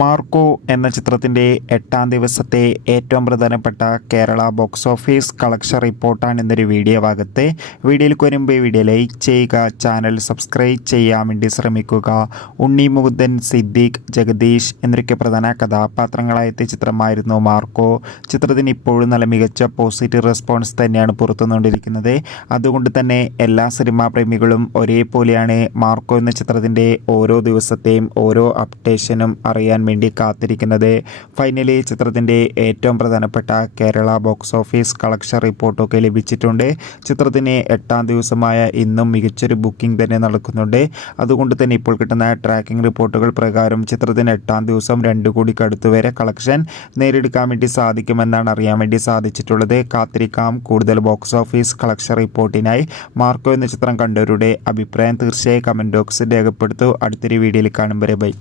Marco എന്ന ചിത്രത്തിൻ്റെ 8-ാം ദിവസത്തെ ഏറ്റവും പ്രധാനപ്പെട്ട കേരള ബോക്സ് ഓഫീസ് കളക്ഷൻ റിപ്പോർട്ടാണ് ഇന്നൊരു വീഡിയോ ഭാഗത്ത്. വീഡിയോയിലേക്ക് വരുമ്പോൾ വീഡിയോ ലൈക്ക് ചെയ്യുക, ചാനൽ സബ്സ്ക്രൈബ് ചെയ്യാൻ വേണ്ടി ശ്രമിക്കുക. ഉണ്ണി മുകുന്ദൻ, സിദ്ദീഖ്, ജഗദീഷ് എന്നൊക്കെ പ്രധാന കഥാപാത്രങ്ങളായെത്തിയ ചിത്രമായിരുന്നു മാർക്കോ. ചിത്രത്തിന് ഇപ്പോഴും നല്ല മികച്ച പോസിറ്റീവ് റെസ്പോൺസ് തന്നെയാണ് പുറത്തുനിന്നുകൊണ്ടിരിക്കുന്നത്. അതുകൊണ്ട് തന്നെ എല്ലാ സിനിമാ പ്രേമികളും ഒരേപോലെയാണ് മാർക്കോ എന്ന ചിത്രത്തിൻ്റെ ഓരോ ദിവസത്തെയും ഓരോ അപ്ഡേഷനും അറിയാൻ വേണ്ടി കാത്തിരിക്കുന്നത്. ഫൈനലി ചിത്രത്തിൻ്റെ ഏറ്റവും പ്രധാനപ്പെട്ട കേരള ബോക്സ് ഓഫീസ് കളക്ഷൻ റിപ്പോർട്ടൊക്കെ ലഭിച്ചിട്ടുണ്ട്. ചിത്രത്തിന് 8-ാം ദിവസമായ ഇന്നും മികച്ചൊരു ബുക്കിംഗ് തന്നെ നടക്കുന്നുണ്ട്. അതുകൊണ്ട് തന്നെ ഇപ്പോൾ കിട്ടുന്ന ട്രാക്കിംഗ് റിപ്പോർട്ടുകൾ പ്രകാരം ചിത്രത്തിന് 8-ാം ദിവസം 2 കോടിക്ക് അടുത്തുവരെ കളക്ഷൻ നേടിയെടുക്കാൻ വേണ്ടി സാധിക്കുമെന്നാണ് അറിയാൻ വേണ്ടി സാധിച്ചിട്ടുള്ളത്. കാത്തിരിക്കാം കൂടുതൽ ബോക്സ് ഓഫീസ് കളക്ഷൻ റിപ്പോർട്ടിനായി. മാർക്കോ എന്ന ചിത്രം കണ്ടവരുടെ അഭിപ്രായം തീർച്ചയായും കമൻറ്റ് ബോക്സിൽ രേഖപ്പെടുത്തൂ. അടുത്തൊരു വീഡിയോയിൽ കാണും വരെ ബൈ.